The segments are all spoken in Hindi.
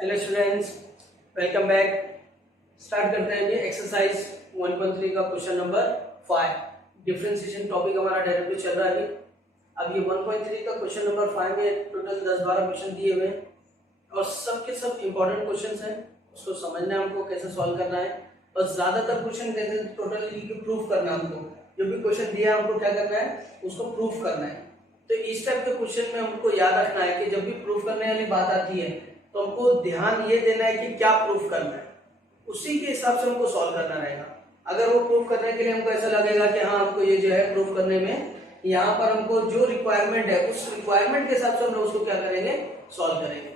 Hello students, welcome back. Start करते हैं ये एक्सरसाइज 1.3 का क्वेश्चन नंबर 5। डिफरेंशिएशन टॉपिक हमारा डायरेक्टली चल रहा है अब ये 1.3 का क्वेश्चन नंबर 5 में टोटल 10-12 क्वेश्चन दिए हुए हैं और सब के सब इंपॉर्टेंट क्वेश्चंस हैं। उसको समझना है हमको, कैसे सॉल्व करना है और ज्यादातर क्वेश्चन कैसे टोटली प्रूफ करना है हमको। जो भी क्वेश्चन दिया है हमको क्या करना है, उसको प्रूफ करना है। तो इस टाइप के क्वेश्चन में हमको याद रखना है कि जब भी प्रूफ करने वाली बात आती है तो हमको ध्यान ये देना है कि क्या प्रूफ करना है, उसी के हिसाब से हमको सॉल्व करना रहेगा। अगर वो प्रूफ करने के लिए हमको ऐसा लगेगा कि हाँ हमको ये जो है प्रूफ करने में यहाँ पर हमको जो रिक्वायरमेंट है उस रिक्वायरमेंट के हिसाब से हम लोग उसको क्या करेंगे, सॉल्व करेंगे।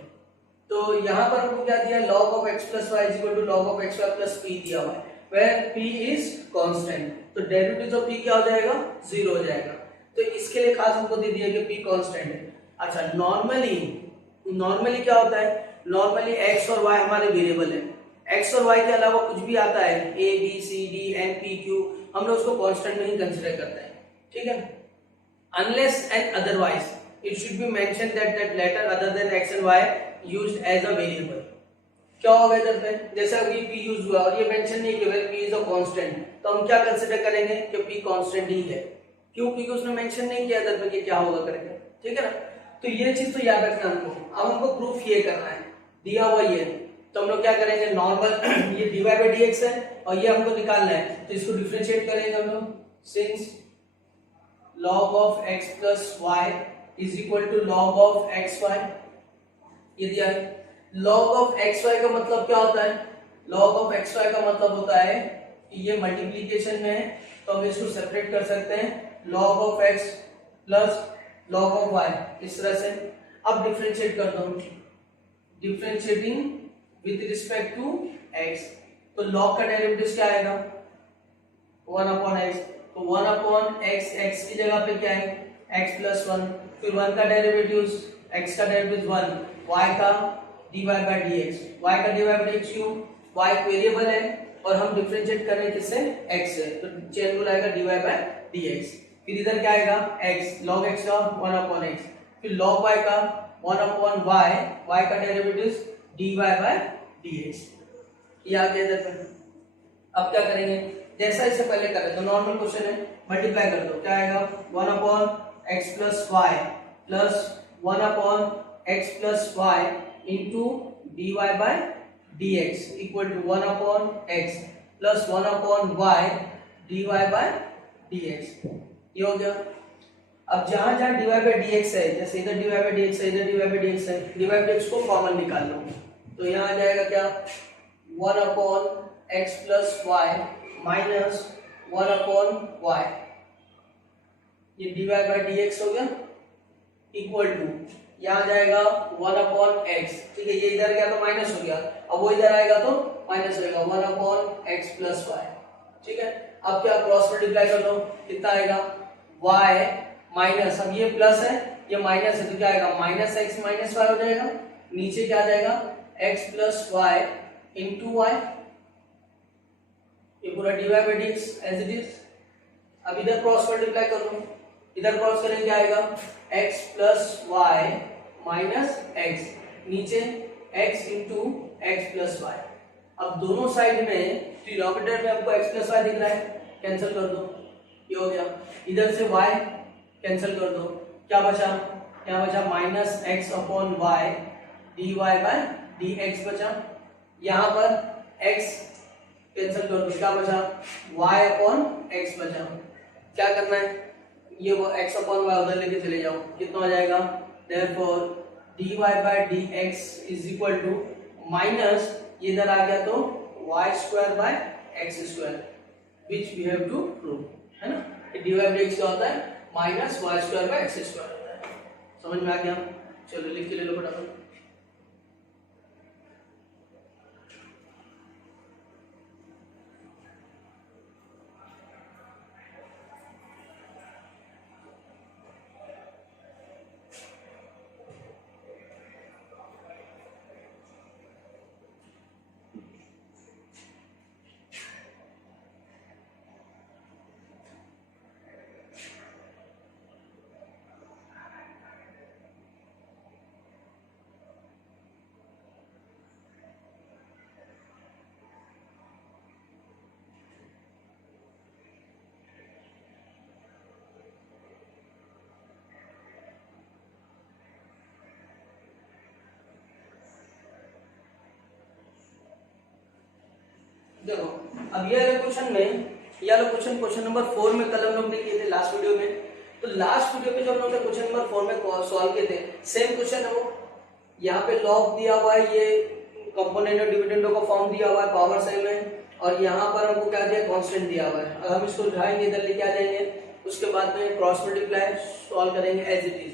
तो यहाँ पर हमको क्या दिया, log of x plus y is equal to log of xy plus p दिया हुआ है, where p is constant। तो डेरिवेटिव ऑफ p क्या हो जाएगा, 0 हो जाएगा। तो इसके लिए खास हमको दे दिया कि p कांस्टेंट है। अच्छा, नॉर्मली क्या होता है, नॉर्मली x और y हमारे वेरिएबल है। x और y के अलावा कुछ भी आता है a b c d n p q, हम लोग उसको कांस्टेंट नहीं कंसीडर करते हैं, ठीक है। unless and otherwise it should be mentioned that letter other than x and y used as a variable। क्या होगा इधर पे, जैसे अभी p यूज हुआ और ये मेंशन नहीं किया p इज अ कांस्टेंट, तो हम क्या कंसीडर करेंगे कि p कांस्टेंट ही है। क्यों, क्योंकि उसने मेंशन नहीं किया इधर पे कि क्या होगा करके, ठीक है ना। तो ये चीज तो याद रखना हमको। अब हमको प्रूफ ये करना है, दिया हुआ ये, तो हम लोग क्या करेंगे, नॉर्मल ये dy by dx है और ये हमको निकालना है, तो इसको डिफरेंशिएट करेंगे हम लोग। Since log of x plus y is equal to log of xy, ये दिया है। log of xy का मतलब क्या होता है, log of xy का मतलब होता है कि ये मल्टीप्लीकेशन में है तो हम इसको सेपरेट कर सकते हैं, log of x plus log of y, इस तरह से। अब डिफरेंशिएट कर दो, differentiating with respect to x, तो log का डेरिवेटिव क्या आएगा, 1/x, तो 1/x, x की जगह पे क्या है x plus 1, फिर 1 का डेरिवेटिव, x का डेरिवेटिव 1, y का dy by dx, y का dy by dx क्यों, y एक वेरिएबल है और हम डिफरेंशिएट कर रहे हैं किससे, x से, तो चेन रूल आएगा dy by dx। फिर इधर क्या आएगा x, log x का 1/x, फिर log y का 1/y, y का डेरिवेटिव dy by dx, ये आ गया इधर पे। अब क्या करेंगे, जैसा इससे पहले कर रहे तो नॉर्मल क्वेश्चन है, मल्टीप्लाई कर दो, क्या आएगा 1/x plus y plus 1/x plus y into dy by dx equal to 1/x plus 1/y dy by dx, ये हो गया। अब जहां जहां dy by dx है, जैसे इधर dy by dx है, इधर dy by dx है, dy by dx को कॉमन निकाल लो, तो यहाँ आ जाएगा क्या 1/x plus y minus 1/y, ये dy by dx हो गया, इक्वल टू यहाँ जाएगा 1/x, ठीक है, ये इधर गया तो माइनस हो गया, अब वो इधर आएगा तो माइनस होएगा 1/x plus y, ठीक है। अब क्या क्रॉस मल्टीप्लाई कर लो, कितना आएगा y माइनस, अब ये प्लस है ये माइनस है तो क्या आएगा -x - y हो जाएगा, नीचे क्या आ जाएगा x plus y into y, ये पूरा dy by dx as it is. अब इधर क्रॉस मल्टीप्लाई कर लो, इधर क्रॉस करेंगे क्या आएगा x plus y minus x, नीचे x into x plus y। अब दोनों साइड में डिनोमिनेटर में हमको x plus y दिख रहा है, कैंसिल कर दो, ये हो गया। इधर से y कैंसिल कर दो, क्या बचा -x/y dy by dx बचा। यहाँ पर x कैंसिल कर दो, क्या बचा y/x बचा। क्या करना है, ये वो x/y उधर लेके चले जाओ, कितना हो जाएगा, therefore dy by dx is equal to minus, ये इधर आ गया तो y² by x², which we have to prove, है ना। dy by dx क्या होता है, -y² by x² होता है। समझ में आ गया, चलो लिख के ले लो फटाफट। देखो अब ये वाले क्वेश्चन में, ये वाला क्वेश्चन नंबर 4 में कल हम लोग ने किए थे लास्ट वीडियो में। तो लास्ट वीडियो में जो हम लोग ने क्वेश्चन नंबर 4 में सॉल्व किए थे, सेम क्वेश्चन है वो। यहाँ पे लॉग दिया हुआ है, ये कंपोनेंट और डिविडेंडो का फॉर्म दिया हुआ है, पावर सेम है, और यहाँ पर हमको क्या दिया, कांस्टेंट दिया हुआ है। अब हम इसको उठाएंगे, इधर लेके आ जाएंगे, उसके बाद में क्रॉस मल्टीप्लाई सॉल्व करेंगे एज इट इज।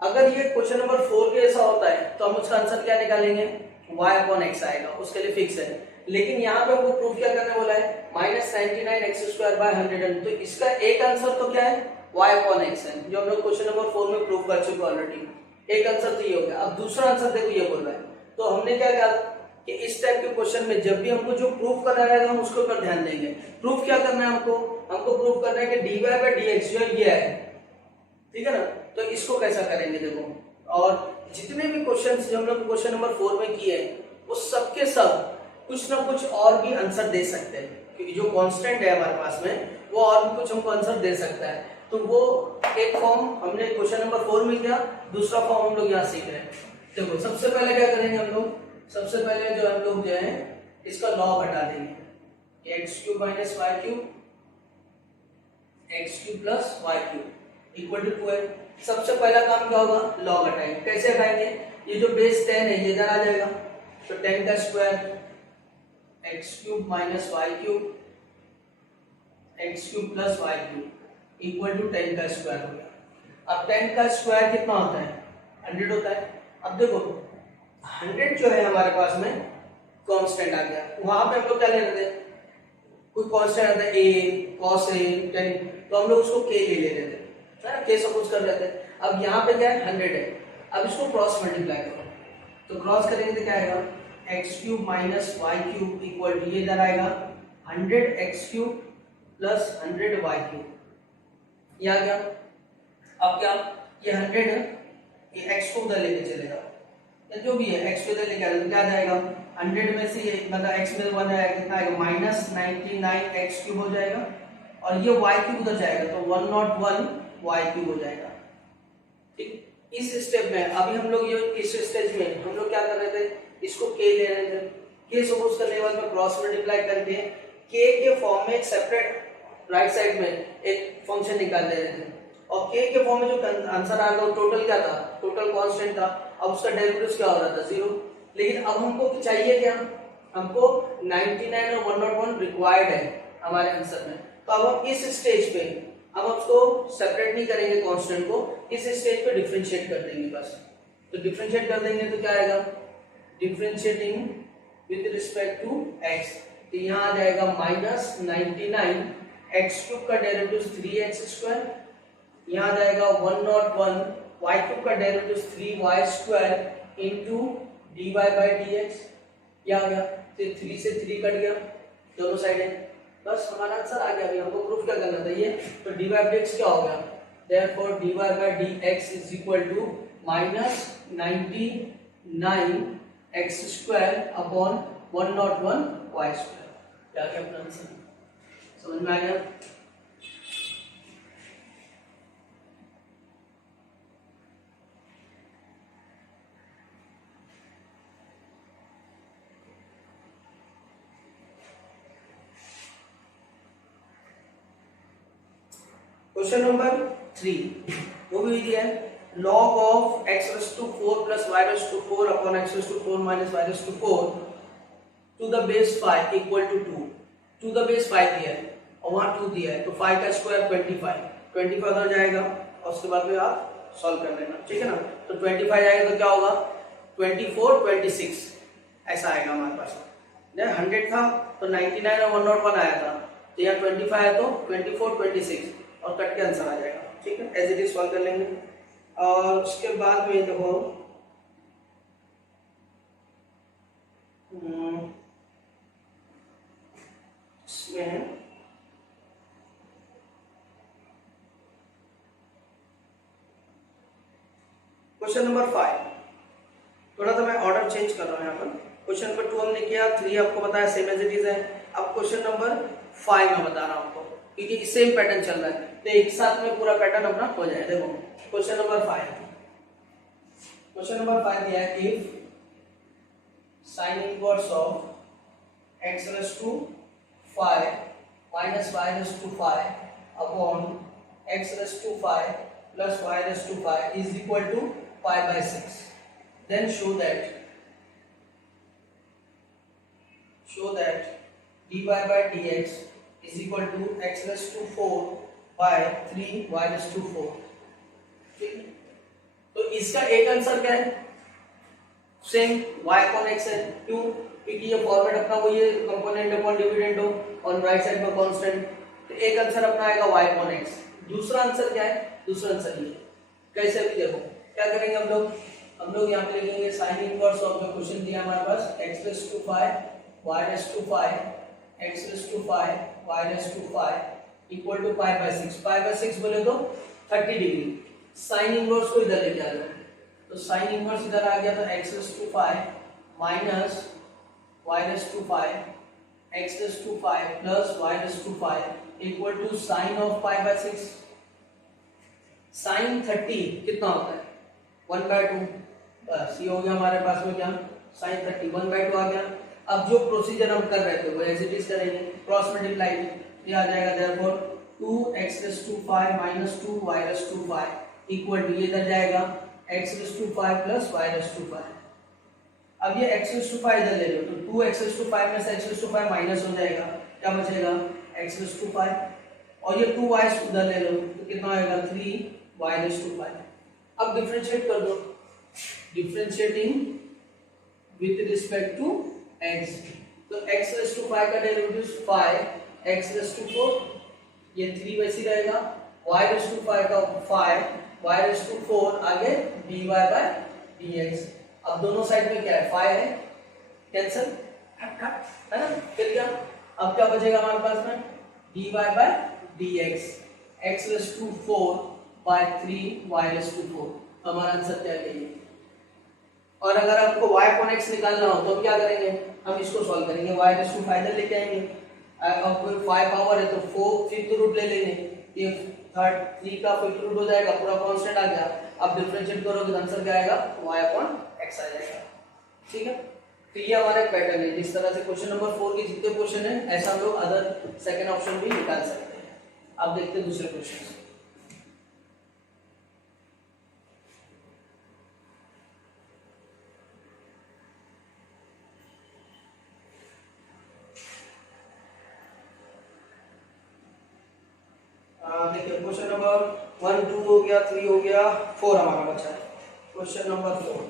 अगर ये क्वेश्चन नंबर 4 के ऐसा होता है तो हम उसका आंसर क्या निकालेंगे, y/x आएगा, उसके लिए फिक्स है। लेकिन यहाँ पे हमको प्रूफ क्या करने बोला है, -99x²/100। तो इसका एक आंसर तो क्या है, y/x है, जो हम लोग क्वेश्चन नंबर 4 में प्रूफ कर चुके ऑलरेडी। एक आंसर तो ये हो गया। अब दूसरा आंसर देखो, ये बोल रहा है, तो हमने क्या किया कि इस टाइप के क्वेश्चन में जब भी हमको जो प्रूफ करना रहेगा हम उसके ऊपर ध्यान देंगे। प्रूफ क्या करना है हमको प्रूफ करना है कि dy/dx जो ये है, ठीक है ना। तो इसको कैसा करेंगे देखो, और जितने भी क्वेश्चंस जो हम लोग क्वेश्चन नंबर 4 में किए वो सबके सब कुछ ना कुछ और भी आंसर दे सकते हैं, क्योंकि जो कांस्टेंट है हमारे पास में वो और भी कुछ हमको आंसर दे सकता है। तो वो एक फॉर्म हमने क्वेश्चन नंबर 4 में किया, दूसरा फॉर्म हम लोग यहाँ सीख रहे हैं। देखो सबसे पहले क्या करेंगे हम लोग, सबसे पहले जो हम लोग जो है इसका लॉग हटा देंगे, x³ - y³ x³ + y³ equal to 2 है। सबसे पहला काम क्या होगा, लॉग हटाएंगे। कैसे हटाएंगे, ये जो बेस 10 है ये इधर आ जाएगा, तो 10 का square x³ - y³ x³ + y³ equal to 10 का स्क्वायर हो गया। अब 10 का स्क्वायर कितना होता है, 100 होता है। अब देखो 100 जो है हमारे पास में कांस्टेंट आ गया, वहां पे हम लोग क्या ले रहे थे, कोई कांस्टेंट आता है a cos a tan, तो हम लोग उसको k ले ले रहे थे, है ना, k सपोज कर रहे थे। अब यहाँ पे क्या है, 100 है। अब इसको क्रॉस मल्टीप्लाई करो, तो क्रॉस करेंगे तो क्या आएगा, x³ - y³ इक्वल टू ये इधर आएगा 100x³ + 100y³। ये आ गया। अब क्या, ये 100 है, ये x को उधर लेके चलेगा, या जो भी है x को उधर लेके आएगा, तो क्या जाएगा 100 में से ये मतलब x में 1 आएगा, कितना आएगा -99x³ हो जाएगा, और ये y³ उधर जाएगा तो 101y³ हो जाएगा। ठीक, इस स्टेप में अभी हम लोग ये इस स्टेज में हम लोग क्या कर रहे थे, इसको k ले रहे थे। k सपोज करने के बाद में क्रॉस मल्टीप्लाई करके k के फॉर्म में एक सेपरेट राइट साइड में एक फंक्शन निकाल दे रहे थे, और k के फॉर्म में जो आंसर आ रहा था टोटल क्या था, टोटल कांस्टेंट था। अब उसका डेरिवेटिव क्या हो रहा था, 0। लेकिन अब हमको चाहिए क्या, हमको 99 और 101 रिक्वायर्ड है हमारे आंसर में। तो अब हम इस स्टेज पे अब उसको सेपरेट नहीं करेंगे कांस्टेंट को, इस स्टेज पे डिफरेंशिएट कर देंगे बस। तो डिफरेंशिएट कर देंगे तो क्या आएगा, differentiating with respect to x, तो यहाँ आ जाएगा -99 x³ का डेरिवेटिव 3x², यहाँ आ जाएगा 101 y³ का डेरिवेटिव 3y² इनटू dy/dx। ये आ गया, तो 3 से 3 कट गया दोनों साइडें, बस हमारा आंसर आ गया। अभी हमको प्रूफ क्या करना था ये, तो dy/dx क्या हो गया, therefore dy/dx is equal to -99 x² upon 101 y²। क्या क्या अपना आंसर समझ में आ गया। क्वेश्चन नंबर 3 वो भी दिया है, log of x⁴ + y⁴ upon x⁴ - y⁴ to the base 5 equal to 2। To the base 5 दिया है और वहां 2 दिया है, तो 5 का स्क्वायर 25 उधर जाएगा, और उसके बाद में आप सॉल्व कर लेना, ठीक है ना। तो 25 जाएगा तो क्या होगा, 24 26 ऐसा आएगा हमारे पास। 100 था तो 99 और 101 आया था, तो यहाँ 25 है तो 24 26 और कट के आंसर आ जाएगा, ठीक है। एज इट इज सॉल्व कर लेंगे। और उसके बाद में देखो इसमें क्वेश्चन नंबर 5, थोड़ा सा मैं ऑर्डर चेंज कर रहा हूँ यहाँ पर। क्वेश्चन नंबर 2 हमने किया, 3 आपको बताया सेम एज इट इज है। अब क्वेश्चन नंबर 5 में बता रहा हूँ आपको, क्योंकि सेम पैटर्न चल रहा है तो एक साथ में पूरा पैटर्न अपना हो जाए। देखो क्वेश्चन नंबर 5, क्वेश्चन नंबर 5 दिया है, if sin inverse of x raise to 5 minus y raise to 5 upon x raise to 5 plus y raise to 5 is equal to pi by 6. Then show that dy by dx is equal to x raised to 4 by 3 y raised to 4. ठीक है, तो इसका एक आंसर क्या है, सेम y अपॉन x है, क्यों, क्योंकि ये फॉर्मेट अपना वही है, कंपोनेंट अपॉन डिविडेंड हो और राइट साइड में कांस्टेंट, तो एक आंसर अपना आएगा y अपॉन x. दूसरा आंसर क्या है, दूसरा आंसर ये कैसे भी देखो क्या करेंगे हम लोग यहाँ पे लिखेंगे sine inverse of the question दिया हमारे पास x raise to 5 y raise to 5 x raise to 5 y raise to 5 equal to pi by 6. Pi by 6 बोले तो 30 डिग्री. साइन इनवर्स को इधर लेके आ जाओ, तो साइन इनवर्स इधर आ गया तो x raise to 5 minus y raise to 5 x raise to 5 plus y raise to 5 equal to sine of pi by 6. Sine 30 कितना होता है 1/2, बस ये हो गया हमारे पास में क्या साइन 30 1/2 आ गया. अब जो प्रोसीजर हम कर रहे थे वो एज इट इज करेंगे, क्रॉस मल्टीप्लाई, ये आ जाएगा therefore 2x raise to 5 minus 2y raise to 5 equal to ये इधर जाएगा x raise to 5 plus y raise to 5. अब ये x रेज़ टू 5 इधर ले लो तो 2x रेज़ टू 5 में से x रेज़ टू 5 माइनस हो जाएगा, क्या बचेगा x रेज़ टू 5 और ये 2y उधर ले लो तो कितना आएगा 3y रेज़ टू 5. अब डिफरेंशिएट कर दो, differentiating with respect to x, तो x रेज़ टू 5 का डेरिवेटिव 5 x रेज़ टू 4, ये 3 वैसे ही रहेगा, y रेज़ टू 5 का 5 y रेज़ टू 4 आगे dy बाय dx. अब दोनों साइड में क्या है 5 है, कैंसिल है ना, फिर क्या अब क्या बचेगा हमारे पास में dy by dx x raise to 4 by 3 y raise to 4. हमारा आंसर क्या है ये. और अगर आपको y अपॉन x निकालना हो तो क्या करेंगे, हम इसको सॉल्व करेंगे, y रेज़ टू 5 लेके आएंगे, अब कोई 5 पावर है तो 4 फिफ्थ रूट ले लेंगे, ये 3 का फिफ्थ रूट हो जाएगा, पूरा कांस्टेंट आ गया. अब डिफरेंशिएट करोगे तो आंसर क्या आएगा y अपॉन x आ जाएगा. ठीक है, तो ये हमारा एक पैटर्न है. जिस तरह से क्वेश्चन नंबर 4 के जितने क्वेश्चन है ऐसा हम लोग अदर सेकंड ऑप्शन भी निकाल सकते हैं. अब देखते हैं दूसरे क्वेश्चन. देखिए क्वेश्चन नंबर 1 2 हो गया, 3 हो गया, 4 हमारा बचा है. Question number 4,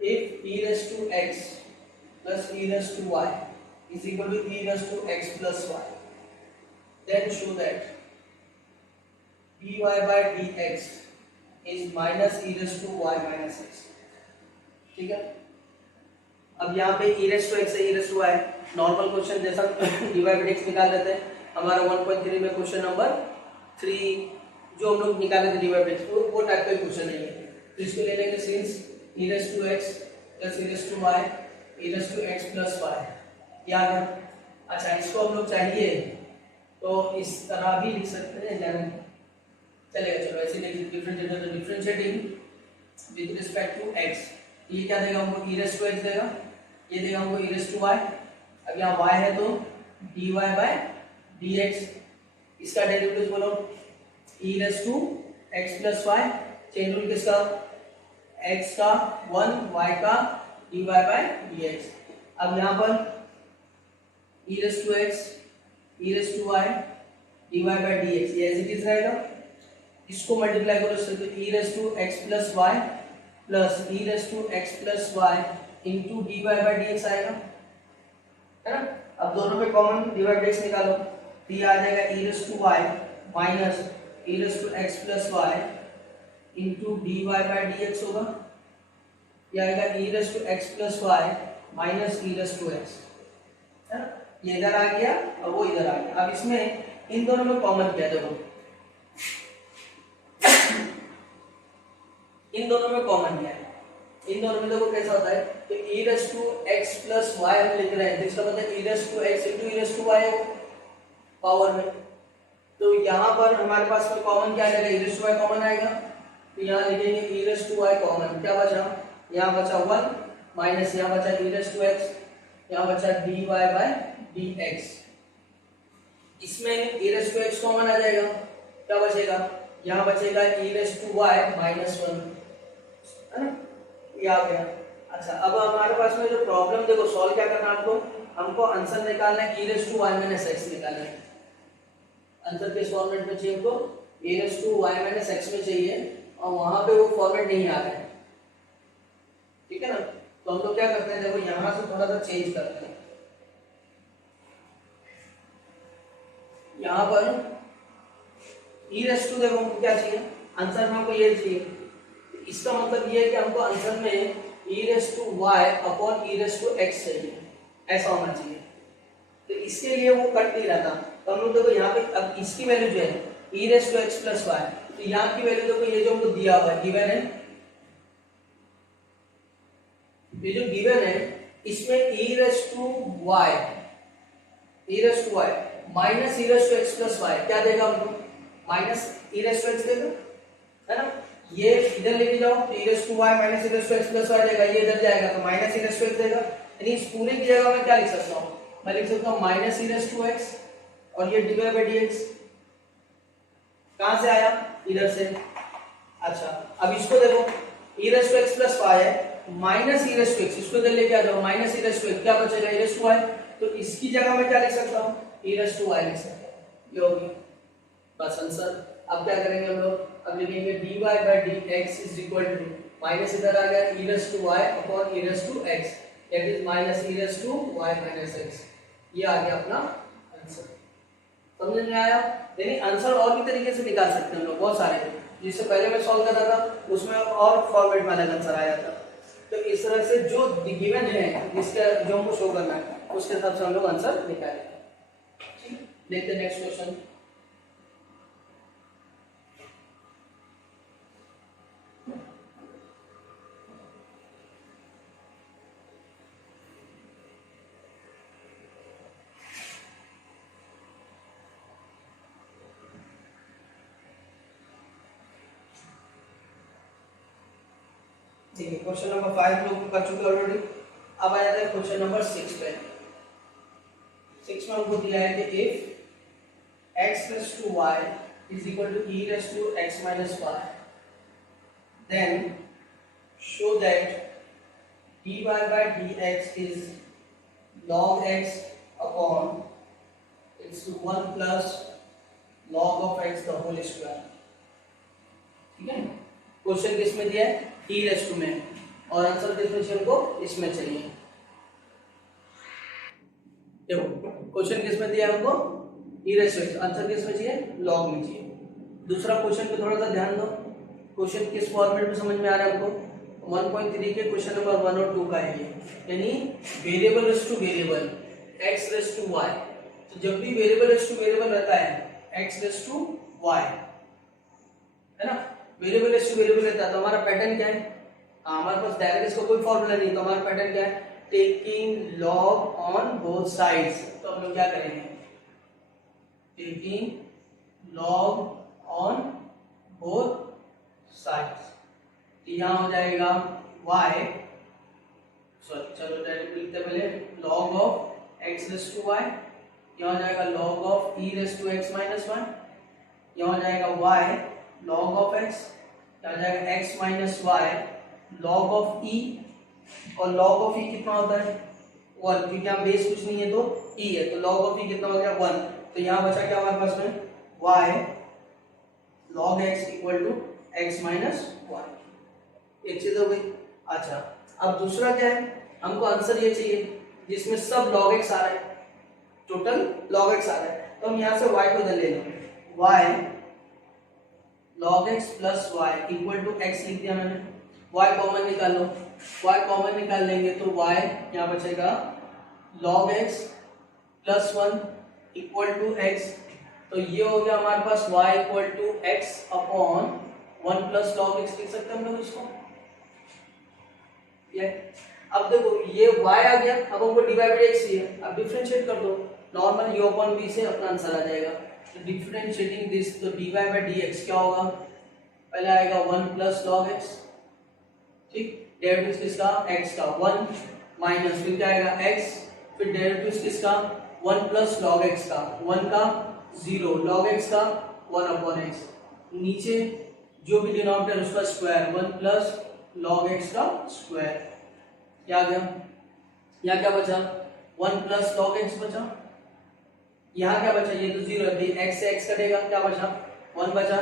if e raised to x plus e raised to y is equal to e raised to x plus y, then show that dy by dx is minus e raised to y minus x. ठीक है, अब यहाँ पे e raised to x है, e raised to y, normal question जैसा dy by dx निकाल लेते हैं. हमारा 1.3 में क्वेश्चन नंबर 3 जो हम लोग निकाले थे dy by dx वो टाइप का क्वेश्चन नहीं है, तो इसको ले लेंगे since e raised to x plus e raised to y e raised to x plus y. याद है, अच्छा इसको हम लोग चाहिए तो इस तरह भी लिख सकते हैं, जाने चलेगा, चलो ऐसे लिख differentiate, differentiating with respect to x. ये क्या देगा हमको e raised to x देगा, ये देगा हमको e raised to y. अब यहाँ y है तो dy by dx, इसका डेरिवेटिव बोलो e raised to x plus y, chain rule किसका x का 1 y का dy by dx. अब यहाँ पर e raised to x e raised to y dy by dx ये एज इट इज रहेगा. इसको मल्टीप्लाई करो इससे तो e raised to x plus y plus e raised to x plus y into dy by dx आएगा, है ना. अब दोनों में कॉमन dy by dx निकालो तो ये आ जाएगा e raised to y minus e raised to x plus y into dy by dx होगा. ये आएगा e raised to x plus y minus e raised to x, है ना. ये इधर आ गया और वो इधर आ गया. अब इसमें इन दोनों में कॉमन क्या है, देखो इन दोनों में कॉमन क्या है, इन दोनों में देखो कैसा होता है तो e raised to x plus y हम लिख रहे हैं तो इसका मतलब e raised to x into e raised to y power में. तो यहाँ पर हमारे पास में कॉमन क्या आएगा, e raised to y common आएगा, तो यहाँ लिखेंगे e raised to y common, क्या बचा यहाँ बचा 1 माइनस यहाँ बचा e raised to x, यहाँ बचा dy बाय dx, इसमें e raise to x common आ जाएगा, क्या बचेगा, यहाँ बचेगा e raise to y minus 1, है ना, ये आ गया। अच्छा अब हमारे पास में जो प्रॉब्लम देखो सॉल्व क्या करना है हमको आंसर निकालना है e raise to y minus x निकालना है। आंसर किस फॉर्मेट में चाहिए हमको, e raise to y minus x में चाहिए, और वहां पे वो फॉर्मेट नहीं आ रहा है, ठीक है ना। तो हम लोग क्या करते हैं, देखो यहां से थोड़ा सा चेंज करते हैं, यहाँ पर e रेस टू देखो हमको क्या चाहिए, आंसर में हमको ये चाहिए, इसका मतलब ये है कि हमको आंसर में e raise to y upon e raise to x चाहिए, ऐसा होना चाहिए। तो इसके लिए वो कट नहीं रहा था, तो हम लोग देखो यहाँ पे अब इसकी वैल्यू जो है e raise to x plus y, तो यहाँ की वैल्यू देखो ये जो हमको दिया हुआ है गिवन है, ये जो गिवन है इसमें e raise to y minus e raise to x plus y क्या देगा हमको, minus e raise to x देगा, है ना। ये इधर लेके जाओ तो e raise to y minus e raise to x plus y देगा, ये इधर जाएगा तो minus e raise to x देगा, यानी इस पूरे की जगह मैं क्या लिख सकता हूँ, मैं लिख सकता हूँ minus e raise to x, और ये dy बाय dx कहां से आया, इधर से। अच्छा अब इसको देखो e raise to x plus y है minus e raise to x, इसको इधर लेके आ जाओ minus e raise to x, क्या बचेगा e रेस टू y, तो इसकी जगह मैं क्या लिख सकता हूँ, e रेस टू y लिख सकता हूँ, ये होगी बस आंसर। अब क्या करेंगे हम लोग, अब लिखेंगे dy by dx is equal to minus इधर आ गया e raise to y upon e raise to x, that is minus e raise to y minus x, ये आ गया अपना आंसर। समझ में आया, यानी आंसर और भी तरीके से निकाल सकते हैं हम लोग, बहुत सारे, जिससे पहले मैं सॉल्व कर रहा था उसमें और फॉर्मेट में अलग आंसर आया था। तो इस तरह से जो गिवन है जिसका जो हमको शो करना है उसके हिसाब से हम लोग आंसर निकालेंगे। देखते हैं नेक्स्ट क्वेश्चन। ठीक है, क्वेश्चन नंबर 5 लोग कर चुके ऑलरेडी। अब आ जाता है क्वेश्चन नंबर 6 पे। 6 में हमको दिया है कि if x plus 2y is equal to e raise to x minus y, then show that dy by dx is log x upon its 1 plus log of x the whole square. ठीक है, क्वेश्चन किस में दिया है, e रेस टू में, और आंसर किस में चाहिए हमको, इसमें चाहिए। देखो क्वेश्चन किस में दिया है हमको, e रेस टू, आंसर किस में चाहिए, log में चाहिए। दूसरा क्वेश्चन पे थोड़ा सा ध्यान दो, क्वेश्चन किस फॉर्मेट में समझ में आ रहा है हमको, 1.3 के क्वेश्चन नंबर 1 और 2 का है ये, यानी variable raise to variable x raise to y। तो जब भी वेरिएबल रेस टू वेरिएबल रहता है x रेस टू y, है ना, वेरिएबल रेस टू वेरिएबल रहता है, तो हमारा पैटर्न क्या है, हमारे पास डायरेक्ट इसका कोई फॉर्मूला नहीं, तो हमारा पैटर्न क्या है, taking log on both sides. तो हम लोग क्या करेंगे, taking log on both sides, यहाँ हो जाएगा y, चलो डायरेक्ट लिखते हैं पहले, log of x raise to y, यहाँ हो जाएगा log of e raise to x minus 1, यहाँ हो जाएगा y log ऑफ x, यहाँ हो जाएगा x minus y log of e, और log ऑफ e कितना होता है 1, क्योंकि यहाँ बेस कुछ नहीं है तो e है, तो log ऑफ e कितना हो गया 1, तो यहाँ बचा क्या हमारे पास में y log x equal to x minus 1, एक चीज हो गई। अच्छा अब दूसरा क्या है, हमको आंसर ये चाहिए जिसमें सब log x आ रहा है, टोटल log x आ रहा है, तो हम यहाँ से y को इधर ले लेंगे, y log x plus y equal to x लिख दिया मैंने, y कॉमन निकाल लो, y कॉमन निकाल लेंगे तो y यहाँ बचेगा log x plus 1 equal to x, तो ये हो गया हमारे पास y equal to x upon 1 plus log x लिख सकते हैं हम लोग इसको। ये अब देखो ये y आ गया, अब हमको dy बाई dx चाहिए, अब डिफरेंशिएट कर दो, नॉर्मल u अपॉन v से अपना आंसर आ जाएगा। तो डिफरेंशिएटिंग दिस, तो dy बाई dx क्या होगा, पहले आएगा 1 प्लस log x, ठीक, डेरिवेटिव किसका x का 1 माइनस फिर क्या आएगा x फिर डेरिवेटिव किसका 1 प्लस लॉग एक्स का, 1 का 0, लॉग एक्स का 1 अपॉन एक्स, नीचे जो भी डिनोमिनेटर उसका स्क्वायर 1 प्लस लॉग एक्स का स्क्वायर। क्या आ गया, यहाँ क्या बचा 1 प्लस लॉग एक्स बचा, यहाँ क्या बचा, ये तो 0 है, एक्स से एक्स कटेगा, क्या बचा 1 बचा,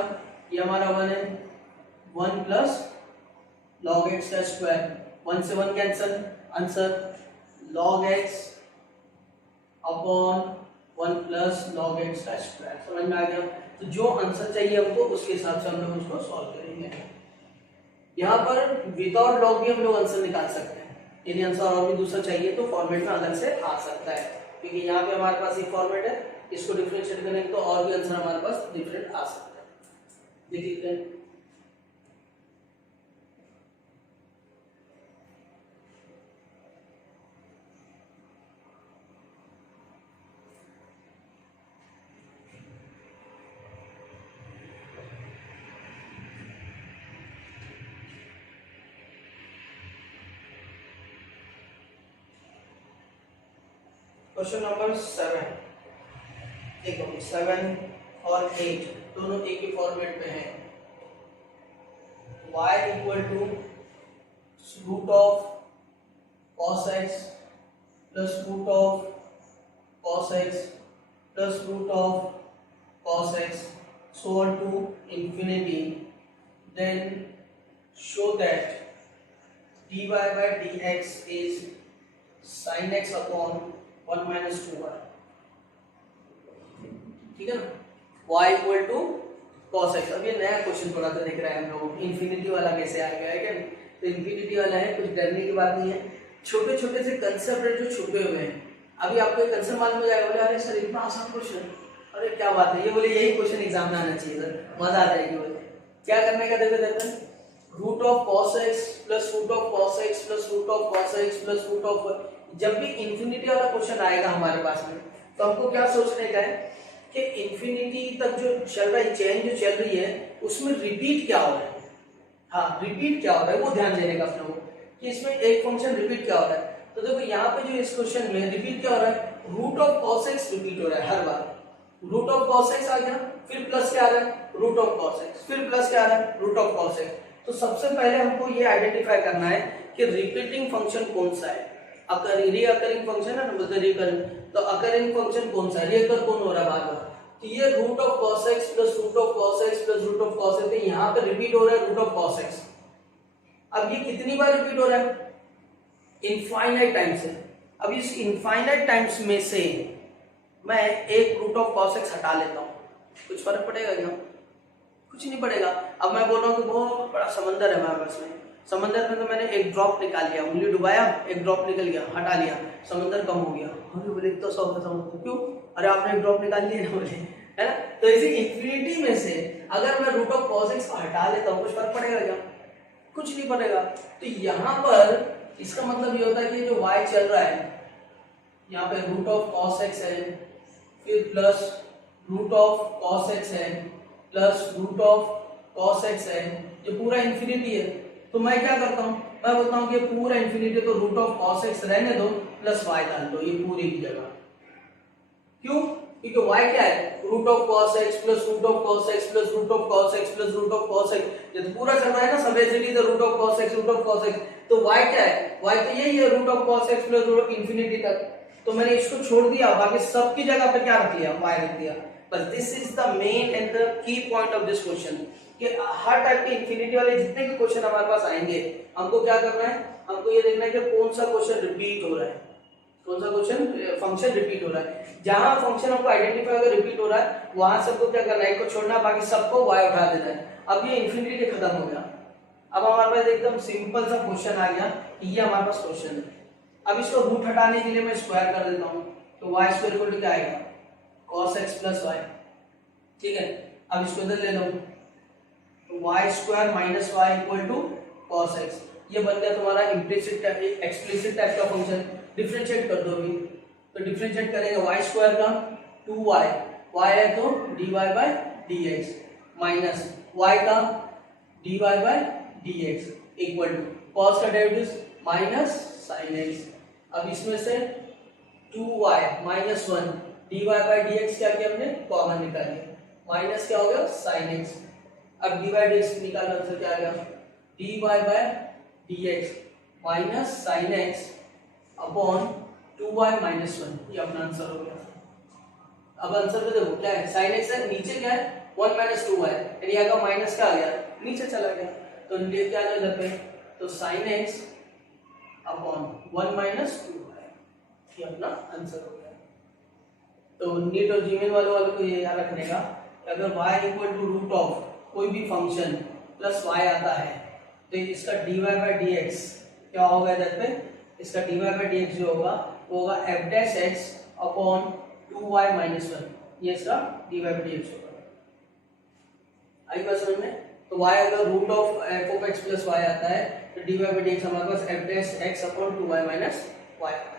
ये हमारा 1 है, 1 प्लस लॉग एक्स का स्क्वायर, 1 से 1 cancel, answer log x upon 1 plus log x का स्क्वायर। समझ में आ गया। तो जो आंसर चाहिए हमको उसके हिसाब से हम लोग उसको सॉल्व करेंगे। यहाँ पर विदाउट लॉग भी हम लोग आंसर निकाल सकते हैं, यदि आंसर और भी दूसरा चाहिए तो फॉर्मेट में अलग से आ सकता है, क्योंकि यहाँ पे हमारे पास एक फॉर्मेट है, इसको डिफरेंशिएट करेंगे तो और भी आंसर हमारे पास डिफरेंट आ सकता है। देखिए क्वेश्चन नंबर 7, देखो 7 और 8 दोनों एक ही फॉर्मेट में है। y equal to root of cos x plus root of cos x plus root of cos x so on to infinity, then show that dy by dx is sin x upon 1 minus 2y। ठीक है ना, y equal to cos x। अब ये नया क्वेश्चन थोड़ा सा दिख रहा है हम लोगों को, इन्फिनिटी वाला कैसे आएगा, है क्या। तो इन्फिनिटी वाला है, कुछ डरने की बात नहीं है, छोटे छोटे से कंसेप्ट है जो छुपे हुए हैं। अभी आपको एक कंसेप्ट मालूम हो जाएगा, बोले अरे सर इतना आसान क्वेश्चन, अरे क्या बात है ये, बोले यही क्वेश्चन एग्जाम में आना चाहिए सर, मजा आ जाएगी। बोले क्या करने का, देखो देखो root of cos x plus root of cos x plus root of cos x plus root of, जब भी इन्फिनिटी वाला क्वेश्चन आएगा हमारे पास में तो हमको क्या सोचने का है कि इन्फिनिटी तक जो चल रहा है, चेन जो चल रही है उसमें रिपीट क्या हो रहा है। हाँ, रिपीट क्या हो रहा है वो ध्यान देने का अपने को, कि इसमें एक फंक्शन रिपीट क्या हो रहा है। तो देखो यहाँ पे जो इस क्वेश्चन में रिपीट क्या हो रहा है, root of cos x repeat हो रहा है हर बार, रूट ऑफ cos x आ गया, फिर प्लस क्या आ रहा है रूट ऑफ cos x, फिर प्लस क्या आ रहा है रूट ऑफ cos x। तो सबसे पहले हमको ये आइडेंटिफाई करना है कि रिपीटिंग फंक्शन कौन सा है। रीअकरिंग फंक्शन है ना, बोलते रिकरिंग, तो अकरिंग फंक्शन कौन सा है, रीअकर कौन हो रहा है बार बार, तो ये root of cos x plus root of cos x plus root of cos x, यहाँ पे रिपीट हो रहा है रूट ऑफ cos x। अब ये कितनी बार रिपीट हो रहा है, इनफाइनाइट टाइम्स है। अब इस इनफाइनाइट टाइम्स में से मैं एक रूट ऑफ cos x हटा लेता हूँ, कुछ फर्क पड़ेगा क्या, कुछ नहीं पड़ेगा। अब मैं बोल रहा हूँ कि बहुत बड़ा समंदर है हमारे पास में, समंदर में तो मैंने एक ड्रॉप निकाल लिया, उंगली डुबाया, एक ड्रॉप निकल गया, हटा लिया, समंदर कम हो गया। अरे बोले तो सौ का समुद्र क्यों, अरे आपने एक ड्रॉप निकाल लिया ना, बोले है ना। तो इसी इंफिनिटी में से अगर मैं रूट ऑफ cos x को हटा लेता हूँ, कुछ फर्क पड़ेगा क्या, कुछ नहीं पड़ेगा। तो यहाँ पर इसका मतलब ये होता है कि जो y चल रहा है, यहाँ पे रूट ऑफ cos x है, फिर plus root of cos x है, plus root of cos x है, जो पूरा इंफिनिटी है। तो मैं क्या करता हूँ, मैं बोलता हूँ कि पूरा इंफिनिटी तो रूट ऑफ cos x रहने दो, प्लस y डाल दो ये पूरी की जगह। क्यों, क्योंकि y क्या है root of cos x plus root of cos x plus root of cos x plus root of cos x, ये तो पूरा चल रहा है ना, सब एसिडी तो root of cos x root of cos x, तो y क्या है, y तो यही है root of cos x plus root of infinity तक। तो मैंने इसको छोड़ दिया, बाकी सब की जगह पे क्या रख लिया, y रख दिया। बस this is the main and the key point of this question, कि हर टाइप के इंफिनिटी वाले जितने भी क्वेश्चन हमारे पास आएंगे, हमको क्या करना है, हमको ये देखना है कि कौन सा क्वेश्चन रिपीट हो रहा है, कौन सा क्वेश्चन फंक्शन रिपीट हो रहा है। जहां फंक्शन हमको आइडेंटिफाई होकर रिपीट हो रहा है वहां सबको क्या करना है, को छोड़ना, बाकी सबको y उठा देना है। अब ये इंफिनिटी खत्म हो गया, अब हमारे पास एकदम सिंपल सा क्वेश्चन आ गया कि ये हमारे पास क्वेश्चन है। अब इसको रूट हटाने के लिए मैं स्क्वायर कर देता हूँ, तो y स्क्वायर इक्वल टू क्या आएगा, cos x प्लस y। ठीक है, अब इसको इधर ले लो, तो y square minus y equal to cos x। ये बन गया तुम्हारा इम्प्लिसिट टाइप, एक्सप्लिसिट टाइप का फंक्शन। डिफरेंशिएट कर दो अभी, तो डिफरेंशिएट करेंगे y स्क्वायर का 2y, y है तो dy by dx, minus y का dy by dx equal to cos का डेरिवेटिव माइनस sin x। अब इसमें से 2y minus 1 dy by dx क्या किया हमने कॉमन निकाल लिया, माइनस क्या हो गया sin x। अब dy dx निकालना आंसर क्या आ गया dy by dx minus sin x upon 2y minus 1, ये अपना आंसर हो गया। अब आंसर में देखो क्या है sin x है, नीचे क्या है 1 माइनस 2y यानी यहाँ का माइनस क्या आ गया नीचे चला गया, तो ले क्या आ गया इधर पे, तो sin x upon 1 minus 2y, ये अपना आंसर हो गया। तो नीट और जीमेल वालों को ये याद रखने का कि अगर y equal to root of कोई भी फंक्शन प्लस y आता है तो इसका dy बाई dx क्या होगा इधर पे, इसका dy बाई dx जो होगा वो होगा f dash x upon 2y minus 1, ये इसका dy बाई dx होगा। आई बात समझ में। तो y अगर root of f of x plus y आता है तो dy बाई dx हमारे पास f dash x upon 2y minus y आता है।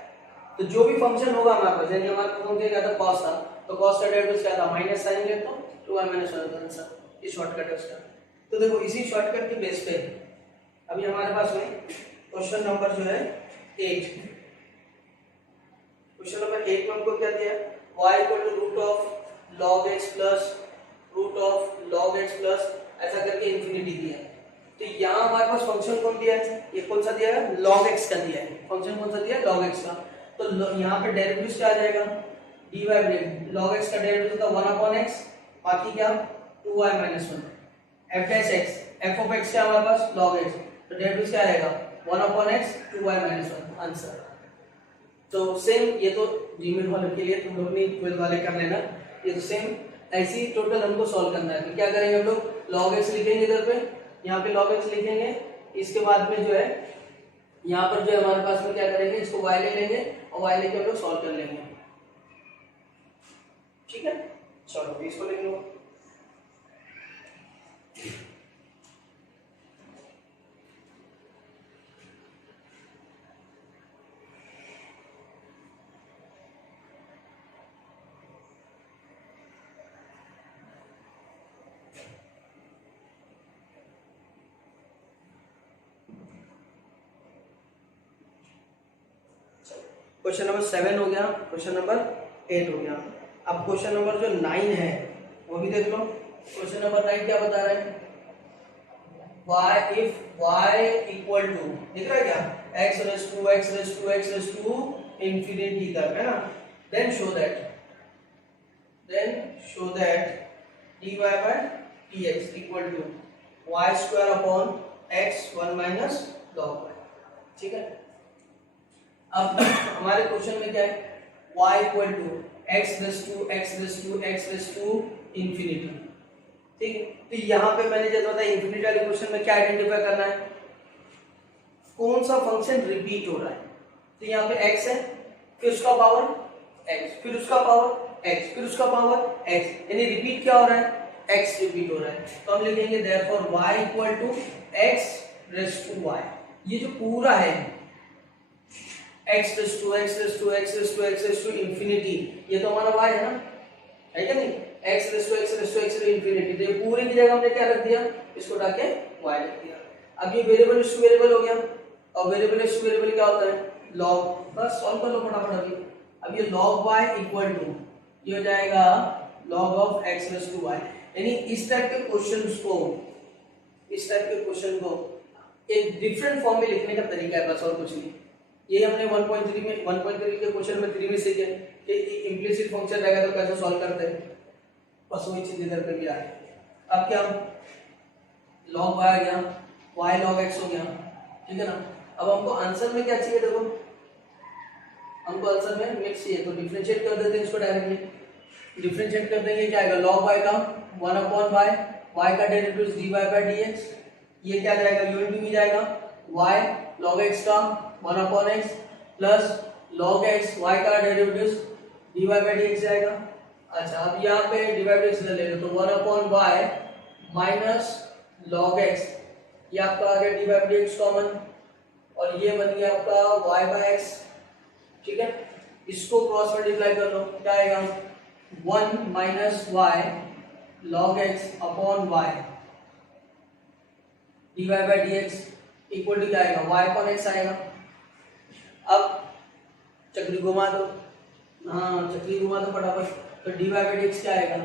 तो जो भी फंक्शन होगा हमारे पास, यानी हमारे पास फंक्शन क्या था cos था, तो cos का डेरिवेटिव क्या था माइनस sin ले तो 2y माइनस 1 का आंसर, ये शॉर्टकट है उसका। तो देखो इसी शॉर्टकट के बेस पे अभी हमारे पास में क्वेश्चन नंबर जो है 8, क्वेश्चन नंबर 8 में हमको क्या दिया y equal to root of log x plus root of log x plus ऐसा करके इंफिनिटी दिया है। तो यहाँ हमारे पास फंक्शन कौन दिया है, ये कौन सा दिया है log x का दिया है, फंक्शन कौन सा दिया है log x का। तो यहाँ पे डेरिवेटिव क्या आ जाएगा dy बाई log x का डेरिवेटिव था 1 अपॉन x, बाकी क्या 2y minus 1, f dash x f of x क्या हमारे पास log x, तो डेरिवेटिव क्या आएगा 1 upon x 2y minus 1 answer. तो सेम ये तो जीमेल वालों के लिए, तुम लोग नहीं ट्वेल्थ वाले कर लेना, ये तो सेम ऐसे ही टोटल हमको सॉल्व करना है। तो क्या करेंगे हम लोग log x लिखेंगे इधर पे, यहाँ पे log x लिखेंगे, इसके बाद में जो है यहाँ पर जो है हमारे पास में क्या करेंगे इसको y ले लेंगे और y लेके हम लोग सॉल्व कर लेंगे, ठीक है। चलो इसको लिख लो। क्वेश्चन नंबर 7 हो गया, क्वेश्चन नंबर 8 हो गया। अब क्वेश्चन नंबर जो 9 है वो भी देख लो। क्वेश्चन नंबर 9 क्या बता रहे हैं, y if y equal to, दिख रहा है क्या x raise to x raise to x raise to infinity तक, है ना। Then show that dy by dx equal to y square upon x 1 minus log y, ठीक है। अब हमारे क्वेश्चन में क्या है y equal to x raise to x raise to x raise to infinity, ठीक है। तो यहाँ पे मैंने जैसा बताया इंफिनिटी वाले क्वेश्चन में क्या आइडेंटिफाई करना है, कौन सा फंक्शन रिपीट हो रहा है। तो यहाँ पे x है, फिर उसका पावर x, फिर उसका पावर x, फिर उसका पावर x, यानी रिपीट क्या हो रहा है x रिपीट हो रहा है। तो हम लिखेंगे therefore y equal to x raise to y, ये जो पूरा है x raise to x raise to x raise to x raise to infinity, ये तो हमारा y है ना, है क्या नहीं, x raise to x raise to x raise to infinity, तो ये पूरी की जगह हमने क्या रख दिया, इसको उठा के y रख दिया। अब ये वेरिएबल इस टू वेरिएबल हो गया, और वेरिएबल इस टू वेरिएबल क्या होता है log, बस सॉल्व कर लो फटाफट अभी। अब ये log y इक्वल टू ये हो जाएगा log of x raise to y, यानी इस टाइप के क्वेश्चंस को, इस टाइप के क्वेश्चन को एक डिफरेंट फॉर्म में लिखने का तरीका है, बस और कुछ नहीं। ये हमने 1.3 में 1.3 के क्वेश्चन में 3 में सीखे कि इंप्लिसिट फंक्शन रहेगा तो कैसे सॉल्व करते हैं, बस वही चीज इधर पे भी आ गई। अब क्या log y आ गया, y log x हो गया, ठीक है ना। अब हमको आंसर में क्या चाहिए, देखो हमको आंसर में मिक्स चाहिए, तो डिफरेंशिएट कर देते हैं इसको डायरेक्टली। डिफरेंशिएट कर देंगे क्या आएगा log y का 1 अपॉन y का डेरिवेटिव dy बाय dx, ये क्या जाएगा u इनटू v जाएगा, y log x का 1 upon x plus log x y का डेरिवेटिव dy बाय dx जाएगा। अच्छा अब यहाँ पे डिवाइडेड इधर ले लो, तो 1 upon y minus log x, ये आपका आ गया dy बाय dx कॉमन, और ये बन गया आपका y बाय x, ठीक है। इसको क्रॉस मल्टीप्लाई कर लो, क्या आएगा 1 minus y log x upon y dy by dx equal to क्या आएगा y अपॉन x आएगा। अब चक्री घुमा दो, हाँ चक्री घुमा तो फटाफट, तो d y by d x क्या आएगा,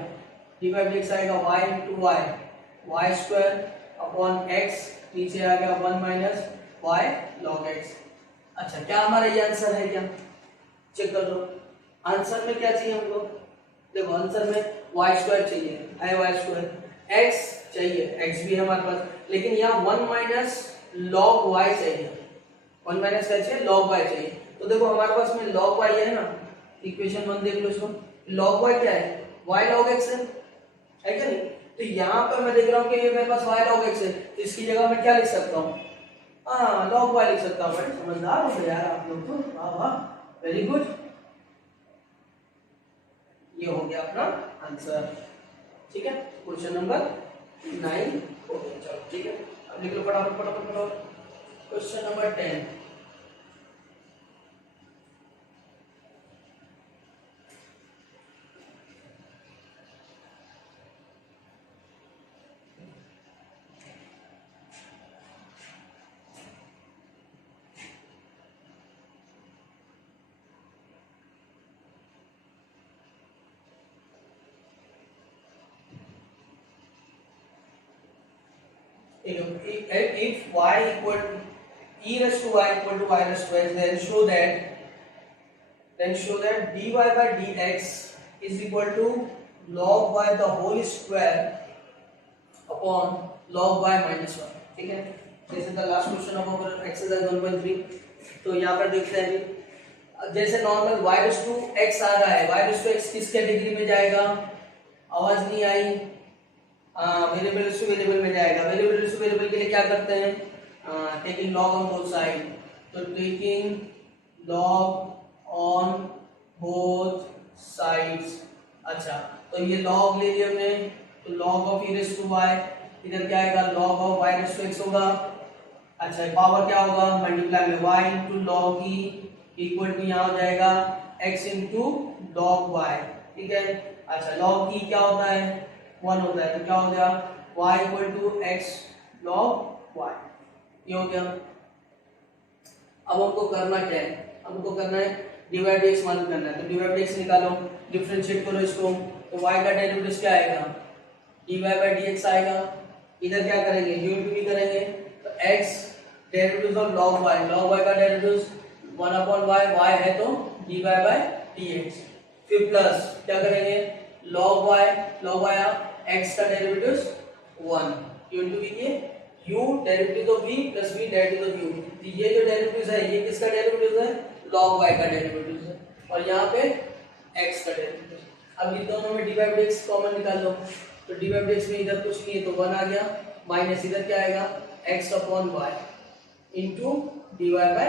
डी वाई डी एक्स आएगा y into y, y square upon x, नीचे आ गया 1 माइनस वाई लॉग एक्स। अच्छा क्या हमारा ये आंसर है क्या, चेक कर लो आंसर में क्या चाहिए हमको, देखो आंसर में वाई स्क्वायर चाहिए है, वाई स्क्वायर, एक्स चाहिए, एक्स भी है हमारे पास, लेकिन यहाँ 1 माइनस लॉग वाई चाहिए, 1 माइनस क्या चाहिए, लॉग वाई चाहिए। तो देखो हमारे पास में लॉग वाई है ना, इक्वेशन 1 देख लो इसको, लॉग वाई क्या है, वाई लॉग एक्स है क्या नहीं, तो यहाँ पर मैं देख रहा हूँ कि ये मेरे पास वाई लॉग एक्स है, तो इसकी जगह मैं क्या लिख सकता हूँ, हाँ लॉग वाई लिख सकता हूँ। समझदार हो यार आप लोग तो, वाह वाह वेरी गुड। ये हो गया अपना आंसर, ठीक है, क्वेश्चन नंबर 9 हो गया। चलो ठीक है, अब लिख लो फटाफट फटाफट फटाफट question number 10। If y equal to e raised to y equal to y raised to x, then show that dy by dx is equal to log y the whole square upon log y minus 1। ठीक है, this is the last question of our exercise 1.3। तो यहाँ पर देखते हैं अभी, जैसे normal y raised to x आ रहा है, y raised to x किस कैटेगरी में जाएगा, आवाज नहीं आई, वेरिएबल टू वेरिएबल में जाएगा, वेरिएबल टू वेरिएबल के लिए क्या करते हैं, taking log on both side, तो taking log on both sides. अच्छा तो ये लॉग ले लिया हमने, तो log of e raise to y, इधर क्या आएगा, log of y raise to x होगा। अच्छा पावर क्या होगा, मल्टीप्लाई में y into log e equal to यहाँ हो जाएगा x इंटू लॉग y। ठीक है, अच्छा लॉग e क्या होता है, 1 होता है, तो क्या हो गया y equal to x log y, ये हो गया। अब हमको करना क्या है, हमको करना है डिवाइड एक्स मालूम करना है, तो डिवाइड एक्स निकालो, डिफरेंशिएट करो इसको, तो y का डेरिवेटिव क्या आएगा, dy बाई dx आएगा, इधर क्या करेंगे u करेंगे, तो x derivative of log y का डेरिवेटिव 1 अपॉन y, y है तो dy बाई dx, फिर प्लस क्या करेंगे log y x का डेरिवेटिव 1 इनटू v के u derivative of v plus v derivative of u, तो ये जो डेरिवेटिव है ये किसका डेरिवेटिव है, log y का डेरिवेटिव है, और यहाँ पे x का डेरिवेटिव। अब इन दोनों में dy बाई dx कॉमन निकाल लो, तो dy बाई dx में इधर कुछ नहीं है तो 1 आ गया, माइनस इधर क्या आएगा x upon y into dy by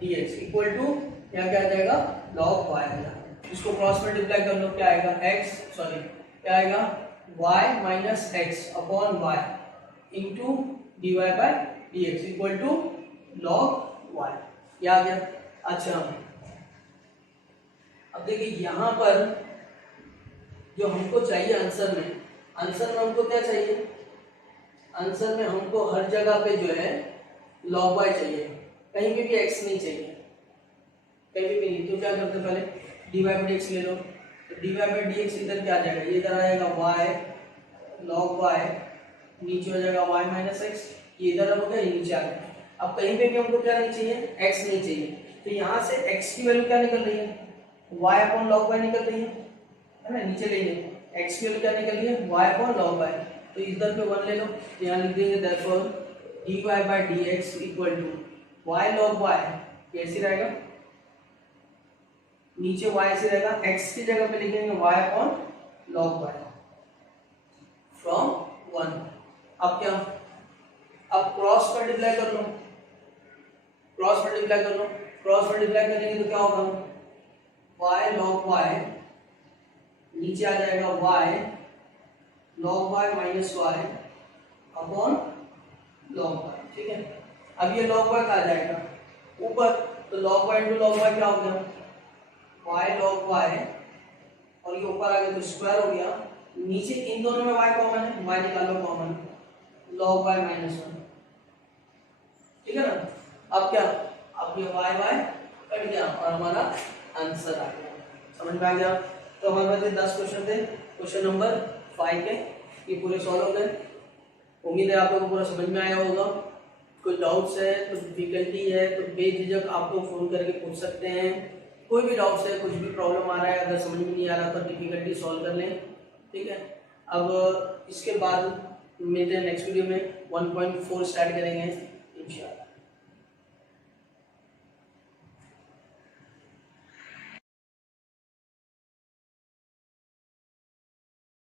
dx equal to यहाँ क्या आ जाएगा log y आ जाएगा। इसको क्रॉस मल्टीप्लाई कर लो, क्या आएगा क्या आएगा y minus x upon y into d y by d x equal to log y, ये आ गया। अच्छा अब देखिए यहाँ पर जो हमको चाहिए आंसर में हमको क्या चाहिए, आंसर में हमको हर जगह पे जो है log y चाहिए, कहीं पे भी x नहीं चाहिए, कहीं भी नहीं, तो क्या करते हैं पहले dy बाई dx ले लो, तो dy बाई dx इधर क्या आ जाएगा, ये इधर आएगा y log y, नीचे हो जाएगा y माइनस एक्स, ये इधर हो गया, ये नीचे आ गया। अब कहीं पे भी हमको क्या नहीं चाहिए, x नहीं चाहिए, तो यहाँ से x की वैल्यू क्या निकल रही है, y अपॉन log y निकल रही है ना, नीचे ले लें, x की वैल्यू क्या निकल रही है y अपॉन log y, तो इधर पे 1 ले लो, तो यहाँ लिख देंगे therefore dy by dx equal to y log y, कैसे रहेगा, नीचे y से रहेगा, x की जगह पे लिखेंगे y upon log y from 1। अब क्या, अब क्रॉस मल्टीप्लाई कर लो, क्रॉस मल्टीप्लाई करेंगे तो क्या होगा y log y, नीचे आ जाएगा y log y minus y upon log y। ठीक है, अब ये log y कहाँ जाएगा ऊपर, तो log y into log y क्या हो गया y log y, और ये ऊपर आ गया तो स्क्वायर हो गया, नीचे इन दोनों में y कॉमन है, y निकालो कॉमन, log y माइनस 1। ठीक है ना, अब क्या, अब ये y कट गया और हमारा आंसर आ गया। समझ में आ गया। तो हमारे पास ये 10 क्वेश्चन थे क्वेश्चन नंबर 5 के, ये पूरे सॉल्व हो गए। उम्मीद है आप लोगों को पूरा समझ में आया होगा। कोई डाउट्स है, कुछ डिफिकल्टी है तो बेझिझक आपको फ़ोन करके पूछ सकते हैं। कोई भी डाउट्स है, कुछ भी प्रॉब्लम आ रहा है, अगर समझ में नहीं आ रहा तो डिफिकल्टी सॉल्व कर लें, ठीक है। अब इसके बाद मिलते हैं नेक्स्ट वीडियो में, 1.4 स्टार्ट करेंगे इंशाल्लाह।